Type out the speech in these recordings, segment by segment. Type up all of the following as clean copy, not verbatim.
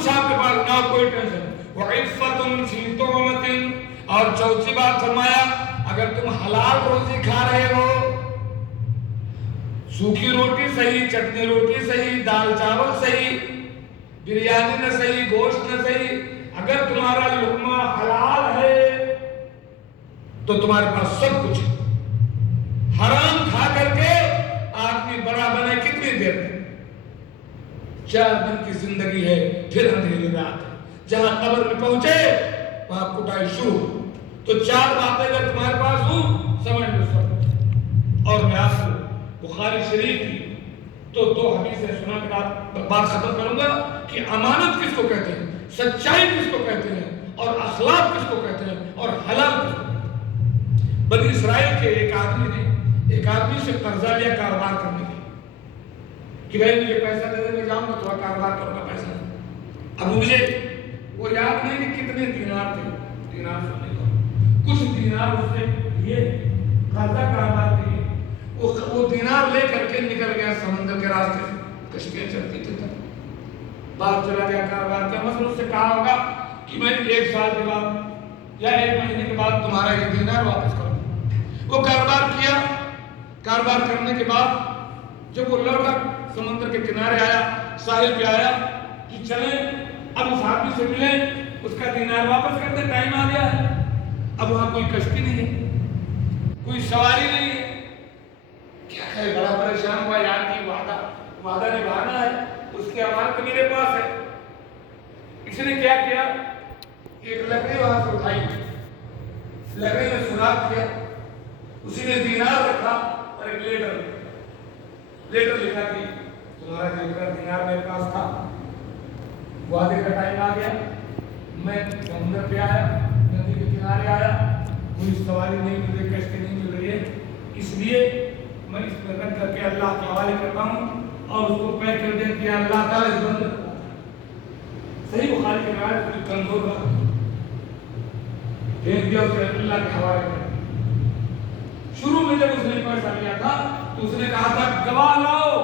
کچھ آپ کے پاس نہ کوئی ٹینشن. وعفۃ فی طعمۃ، اور چوتھی بات فرمایا اگر تم حلال روزی کھا رہے ہو، سوکھی روٹی صحیح، چٹنی روٹی صحیح، دال چاول صحیح، بریانی نہ صحیح، گوشت نہ صحیح، اگر تمہارا لقمہ حلال ہے تو تمہارے پاس سب کچھ ہے. حرام کھا کر کے آدمی بڑا بنے کتنی دیر میں؟ 4 دن کی زندگی ہے، پھر اندھیری رات ہے. جہاں قبر میں پہنچے وہاں کٹائی شروع. تو 4 باتیں اگر تمہارے پاس ہوں سمجھ لو سب کچھ. اور میں آپ کو بخاری شریف کی تو 2 حدیثیں سنا کر بات ختم کروں گا کہ امانت کس کو کہتے ہیں، سچائی کس کو کہتے ہیں، اور اخلاق کس کو کہتے ہیں، اور حلال کس کو کہتے ہیں. بنی اسرائیل کے ایک آدمی سے قرضہ لیا کاروبار کرنے کے لیے کہ بھائی مجھے پیسہ دے دے، میں جاؤں گا تھوڑا کاروبار کروں گا پیسہ. اب مجھے وہ یاد نہیں کہ کتنے دینار تھے، دینار سونے کو کچھ دینار اس نے لیے قرضہ کاروبار کے لیے. وہ دینار لے کر کے نکل گیا سمندر کے راستے سے، کشتیاں چلتی تھی تب باہر چلا گیا کاروبار کا. مثلا اس سے کہا ہوگا کہ میں 1 سال کے بعد یا 1 مہینے کے بعد تمہارا یہ دینار واپس کروں. وہ کاروبار کیا. کاروبار کرنے کے بعد جب وہ لوٹا سمندر کے کنارے آیا، ساحل پہ آیا کہ چلیں اب اس آدمی سے ملیں، اس کا دینار واپس کرتے، ٹائم آ گیا ہے. اب وہاں کوئی کشتی نہیں ہے، کوئی سواری نہیں ہے. کیا ہے، بڑا پریشان ہوا یار کی وعدہ نبھانا ہے، اس کی امانت میرے پاس ہے. اس نے کیا کیا، ایک لکڑی وہاں سے اٹھائی، لکڑی میں سوراخ کیا، اسی نے دینار رکھا اور ایک لیٹر لکھا کہ تمہارا دینار میرے پاس تھا، وعدے کا ٹائم آ گیا، میں سمندر پہ آیا، ندی کے کنارے آیا، کوئی سواری نہیں مل رہی، کشتی نہیں مل رہی ہے، اس لیے میں اس پر رکھ کر کے اللہ کے حوالے کرتا ہوں اور اس کو پیک کر دیں کہ اللہ تعالیٰ اس بندے کو صحیح بخاری کے روایت کوئی کمزور تھا، پھینک دیا اسے اللہ کے حوالے کر. شروع میں جب اس نے پیسہ لیا تھا تو اس نے کہا تھا گواہ لاؤ،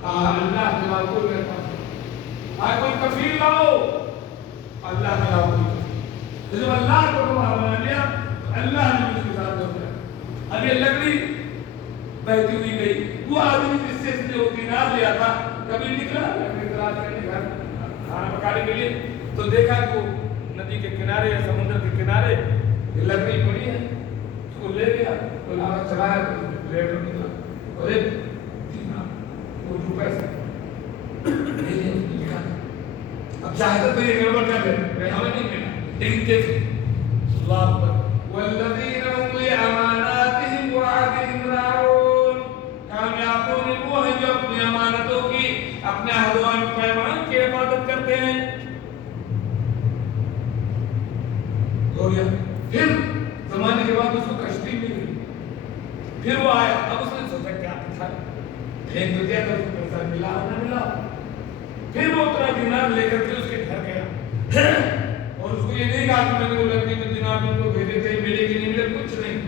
کہا اللہ کے علاوہ کوئی میرے پاس نہیں. آئے کوئی کفیل لاؤ، اللہ کے علاوہ کوئی کفیل. جب اللہ کو گواہ بنا لیا اللہ نے اس کے ساتھ دیا. اب یہ لکڑی بہتی ہوئی گئی. وہ آدمی جس سے اس نے وہ دینار لیا تھا کبھی نکلا لکڑی تلاش کرنے گھر کھانا پکانے کے لیے تو دیکھا کہ وہ ندی کے کنارے یا سمندر کے کنارے یہ لکڑی پڑی ہے. اس کو لے گیا تو لانا چلایا تو لیٹر نکلا اور ایک دینار وہ جو پیسہ لکھا. اب چاہتے تو یہ گڑبڑ کر دے ہمیں نہیں ملا، لیکن دیکھیں اللہ اکبر. والذین هم لأماناتهم وعهدهم راعون، کامیابون وہ ہیں جو اپنی امانتوں کی، اپنے عہد و پیمان کی حفاظت کرتے ہیں. ہو گیا. پھر زمانے کے بعد اس کو کشتی ملی، پھر وہ آیا. اب اس نے سوچا کیا تھا، پھینک تو دیا تھا، اس کو پیسہ ملا نہ ملا. پھر وہ اتنا دینار لے کر کے اس کے گھر گیا اور اس کو یہ نہیں کہا کہ میں نے وہ لکڑی میں دینار میں کو بھیجے تھے، ملے گی نہیں ملے، کچھ نہیں.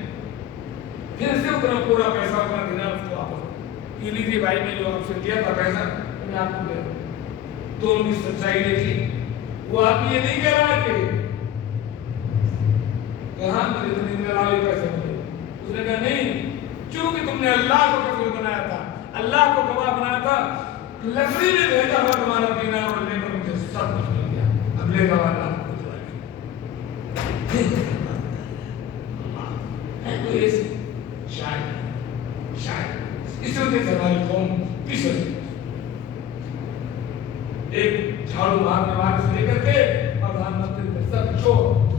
پھر سے اتنا پورا پیسہ اپنا دینار اس کو واپس. یہ لیجیے بھائی میں جو آپ سے دیا تھا پیسہ میں آپ کو دے دوں. تو ان کی سچائی دیکھی. وہ آدمی یہ نہیں کہہ رہا کہ کہاں مجھے اتنے دینار والے پیسے ملے. اس نے کہا نہیں، چونکہ تم نے اللہ کو کفیل بنایا تھا، اللہ کو گواہ بنایا تھا، لکڑی میں بھیجا ہوا تمہارا دینار اور لے کر مجھے سب کچھ مل گیا. اب لے گا اللہ کو اس وجہ سے ہماری قوم پیچھے ایک جھاڑو مارنے والے سے لے کر کے پردھان منتری تک سب چور